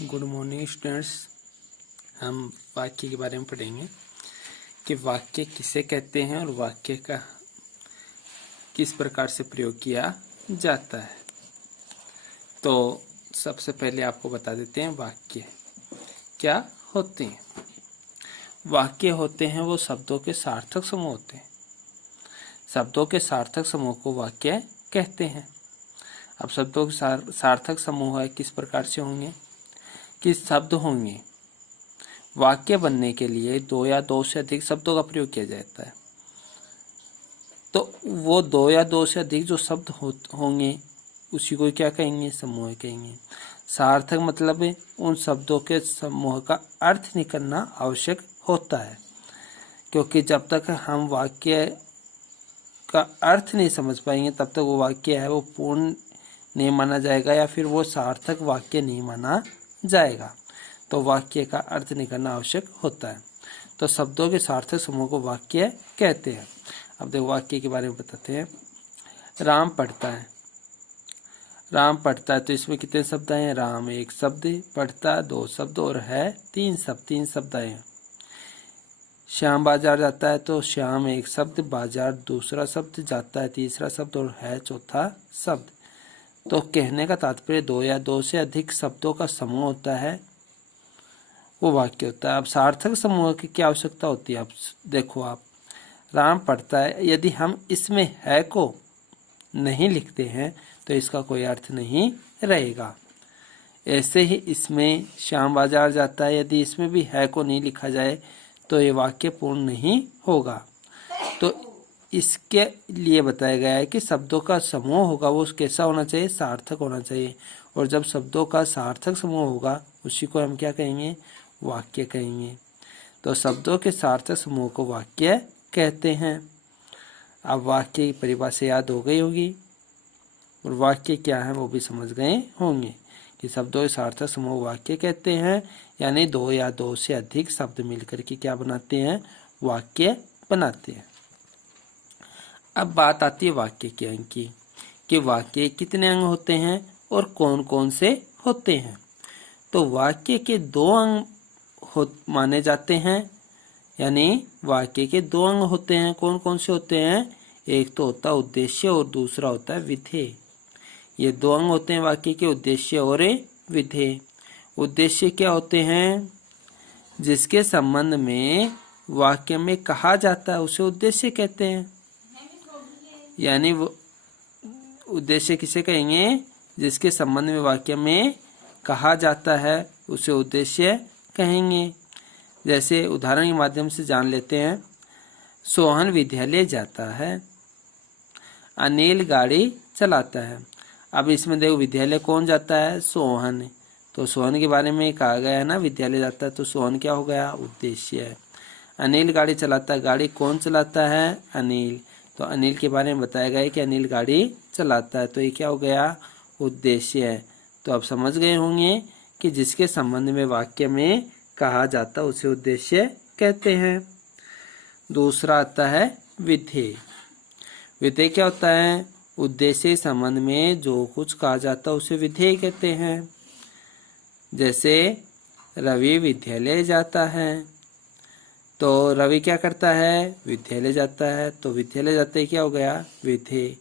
Good morning students. हम वाक्य के बारे में पढ़ेंगे कि वाक्य किसे कहते हैं और वाक्य का किस प्रकार से प्रयोग किया जाता है। तो सबसे पहले आपको बता देते हैं वाक्य क्या होते हैं। वाक्य होते हैं वो शब्दों के सार्थक समूह होते हैं। शब्दों के सार्थक समूह को वाक्य कहते हैं। अब शब्दों के सार्थक समूह है किस प्रकार से होंगे, किस शब्द होंगे। वाक्य बनने के लिए दो या दो से अधिक शब्दों का प्रयोग किया जाता है। तो वो दो या दो से अधिक जो शब्द होंगे उसी को क्या कहेंगे, समूह कहेंगे। सार्थक मतलब है उन शब्दों के समूह का अर्थ निकलना आवश्यक होता है, क्योंकि जब तक हम वाक्य का अर्थ नहीं समझ पाएंगे तब तक वो वाक्य है वो पूर्ण नहीं माना जाएगा या फिर वो सार्थक वाक्य नहीं माना जाएगा। तो वाक्य का अर्थ निकालना आवश्यक होता है। तो शब्दों के सार्थक समूह को वाक्य कहते हैं। अब देखो वाक्य के बारे में बताते हैं। राम पढ़ता है, राम पढ़ता है तो इसमें कितने शब्द आए हैं। राम एक शब्द, पढ़ता दो शब्द और है तीन शब्द आए हैं। श्याम बाजार जाता है तो श्याम एक शब्द, बाजार दूसरा शब्द, जाता है तीसरा शब्द और है चौथा शब्द। तो कहने का तात्पर्य दो या दो से अधिक शब्दों का समूह होता है वो वाक्य होता है। अब सार्थक समूह की क्या आवश्यकता होती है। अब देखो आप, राम पढ़ता है, यदि हम इसमें है को नहीं लिखते हैं तो इसका कोई अर्थ नहीं रहेगा। ऐसे ही इसमें श्याम बाजार जाता है, यदि इसमें भी है को नहीं लिखा जाए तो ये वाक्य पूर्ण नहीं होगा। तो इसके लिए बताया गया है कि शब्दों का समूह होगा वो कैसा होना चाहिए, सार्थक होना चाहिए। और जब शब्दों का सार्थक समूह होगा उसी को हम क्या कहेंगे, वाक्य कहेंगे। तो शब्दों के सार्थक समूह को वाक्य कहते हैं। अब वाक्य की परिभाषा याद हो गई होगी और वाक्य क्या है वो भी समझ गए होंगे कि शब्दों के सार्थक समूह वाक्य कहते हैं, यानी दो या दो से अधिक शब्द मिलकर के क्या बनाते हैं, वाक्य बनाते हैं। अब बात आती है वाक्य के अंग की कि वाक्य कितने अंग होते हैं और कौन कौन से होते हैं। तो वाक्य के दो अंग माने जाते हैं, यानी वाक्य के दो अंग होते हैं। कौन कौन से होते हैं, एक तो होता है उद्देश्य और दूसरा होता है विधेय। ये दो अंग होते हैं वाक्य के, उद्देश्य और विधेय। उद्देश्य क्या होते हैं, जिसके संबंध में वाक्य में कहा जाता है उसे उद्देश्य कहते हैं। यानी वो उद्देश्य किसे कहेंगे, जिसके संबंध में वाक्य में कहा जाता है उसे उद्देश्य कहेंगे। जैसे उदाहरण के माध्यम से जान लेते हैं। सोहन विद्यालय जाता है, अनिल गाड़ी चलाता है। अब इसमें देखो विद्यालय कौन जाता है, सोहन। तो सोहन के बारे में कहा गया है ना, विद्यालय जाता है, तो सोहन क्या हो गया, उद्देश्य है। अनिल गाड़ी चलाता है, गाड़ी कौन चलाता है, अनिल। तो अनिल के बारे में बताया गया है कि अनिल गाड़ी चलाता है, तो ये क्या हो गया, उद्देश्य है। तो आप समझ गए होंगे कि जिसके संबंध में वाक्य में कहा जाता है उसे उद्देश्य कहते हैं। दूसरा आता है विधेय। विधेय क्या होता है, उद्देश्य संबंध में जो कुछ कहा जाता है उसे विधेय कहते हैं। जैसे रवि विद्यालय जाता है, तो रवि क्या करता है, विद्यालय जाता है। तो विद्यालय जाते ही क्या हो गया, विधेय।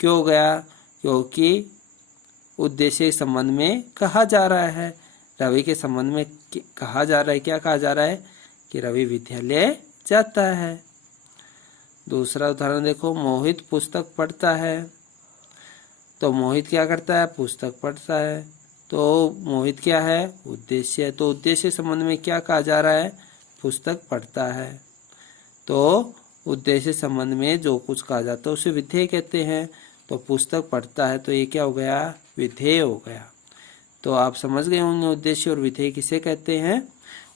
क्यों हो गया, क्योंकि उद्देश्य के संबंध में कहा जा रहा है। रवि के संबंध में कहा जा रहा है, क्या कहा जा रहा है कि रवि विद्यालय जाता है। दूसरा उदाहरण देखो, मोहित पुस्तक पढ़ता है। तो मोहित क्या करता है, पुस्तक पढ़ता है। तो मोहित क्या है, उद्देश्य है। तो उद्देश्य संबंध में क्या कहा जा रहा है, पुस्तक पढ़ता है। तो उद्देश्य संबंध में जो कुछ कहा जाता है उसे विधेय कहते हैं। तो पुस्तक पढ़ता है तो ये क्या हो गया, विधेय हो गया। तो आप समझ गए होंगे उद्देश्य और विधेय किसे कहते हैं।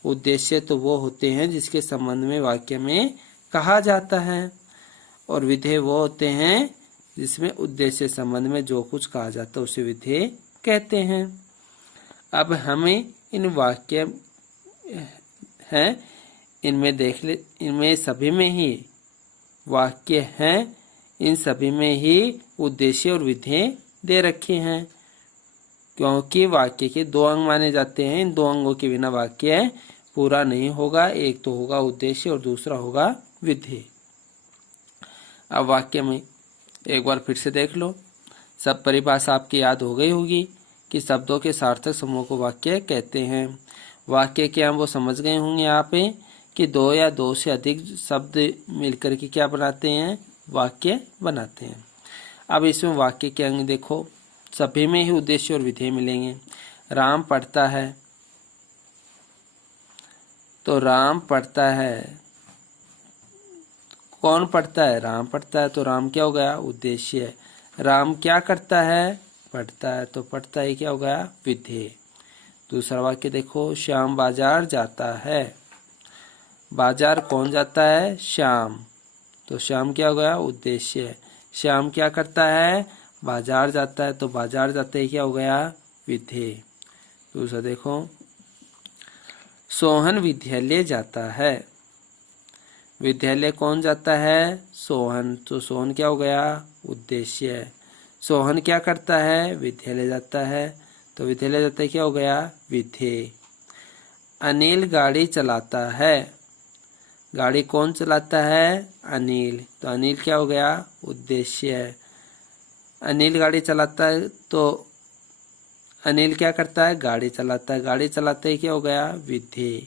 उद्देश्य तो वो होते हैं जिसके संबंध में वाक्य में कहा जाता है, और विधेय वो होते हैं जिसमें उद्देश्य संबंध में जो कुछ कहा जाता है उसे विधेय कहते हैं। अब हमें इन वाक्य हैं इनमें देख ले, इनमें सभी में ही वाक्य हैं, इन सभी में ही उद्देश्य और विधेय दे रखे हैं। क्योंकि वाक्य के 2 अंग माने जाते हैं। इन 2 अंगों के बिना वाक्य पूरा नहीं होगा। एक तो होगा उद्देश्य और दूसरा होगा विधेय। अब वाक्य में एक बार फिर से देख लो। सब परिभाषा आपकी याद हो गई होगी कि शब्दों के सार्थक समूह को वाक्य कहते हैं। वाक्य क्या वो समझ गए होंगे आप कि 2 या 2 से अधिक शब्द मिलकर के क्या बनाते हैं, वाक्य बनाते हैं। अब इसमें वाक्य के अंग देखो, सभी में ही उद्देश्य और विधेय मिलेंगे। राम पढ़ता है, तो राम पढ़ता है। कौन पढ़ता है? राम पढ़ता है, तो राम क्या हो गया? उद्देश्य है। राम क्या करता है? पढ़ता है, तो पढ़ता ही क्या हो गया? विधेय। दूसरा वाक्य देखो, श्याम बाजार जाता है। बाजार कौन जाता है? श्याम, तो श्याम क्या हो गया? उद्देश्य है। श्याम क्या करता है? बाजार जाता है, तो बाजार जाते ही क्या हो गया? विधेय। दूसरा देखो, सोहन विद्यालय जाता है। विद्यालय कौन जाता है? सोहन, तो सोहन क्या हो गया? उद्देश्य है। सोहन क्या करता है? विद्यालय जाता है, तो विद्यालय जाता है क्या हो गया? विधेय। अनिल गाड़ी चलाता है। गाड़ी कौन चलाता है? अनिल, तो अनिल क्या हो गया? उद्देश्य है। अनिल गाड़ी चलाता है, तो अनिल क्या करता है? गाड़ी चलाता है, गाड़ी चलाते ही क्या हो गया? विधेय।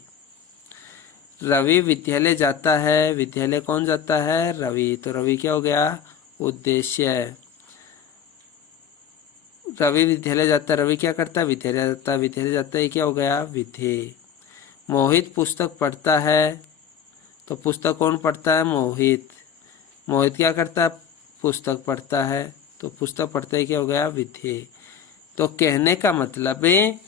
रवि विद्यालय जाता है। विद्यालय कौन जाता है? रवि, तो रवि क्या हो गया? उद्देश्य है। रवि विद्यालय जाता है, रवि क्या करता है? विद्यालय जाता है, विद्यालय जाता है क्या हो गया? विधेय। मोहित पुस्तक पढ़ता है, तो पुस्तक कौन पढ़ता है? मोहित। मोहित क्या करता है? पुस्तक पढ़ता है, तो पुस्तक पढ़ता है क्या हो गया? विधेय। तो कहने का मतलब है,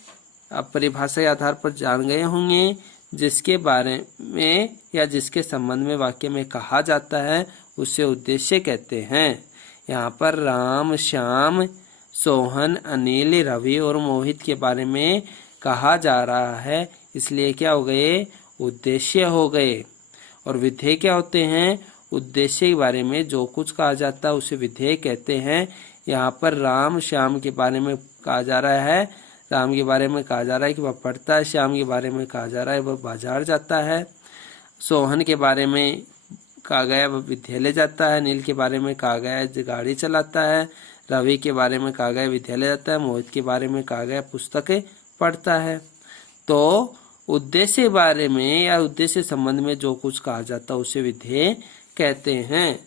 आप परिभाषा के आधार पर जान गए होंगे, जिसके बारे में या जिसके संबंध में वाक्य में कहा जाता है उसे उद्देश्य कहते हैं। यहाँ पर राम, श्याम, सोहन, अनिल, रवि और मोहित के बारे में कहा जा रहा है, इसलिए क्या हो गए? उद्देश्य हो गए। और विधेय क्या होते हैं? उद्देश्य के बारे में जो कुछ कहा जाता है उसे विधेय कहते हैं। यहाँ पर राम, श्याम के बारे में कहा जा रहा है, राम के बारे में कहा जा रहा है कि वह पढ़ता है। श्याम के बारे में कहा जा रहा है वह बाजार जाता है। सोहन के बारे में कहा गया वह विद्यालय जाता है। नील के बारे में कहा गया है गाड़ी चलाता है। रवि के बारे में कहा गया विद्यालय जाता है। मोहित के बारे में कहा गया पुस्तकें पढ़ता है। तो उद्देश्य बारे में या उद्देश्य संबंध में जो कुछ कहा जाता है उसे विधेय कहते हैं।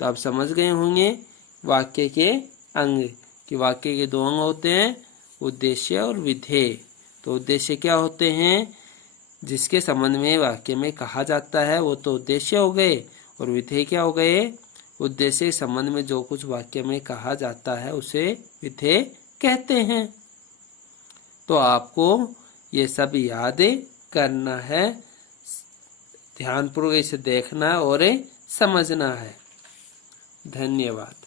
तो आप समझ गए होंगे वाक्य के अंग, कि वाक्य के 2 अंग होते हैं, उद्देश्य और विधेय। तो उद्देश्य क्या होते हैं? जिसके संबंध में वाक्य में कहा जाता है वो तो उद्देश्य हो गए, और विधेय क्या हो गए? उद्देश्य के संबंध में जो कुछ वाक्य में कहा जाता है उसे विधेय कहते हैं। तो आपको ये सब याद करना है, ध्यानपूर्वक इसे देखना और समझना है। धन्यवाद।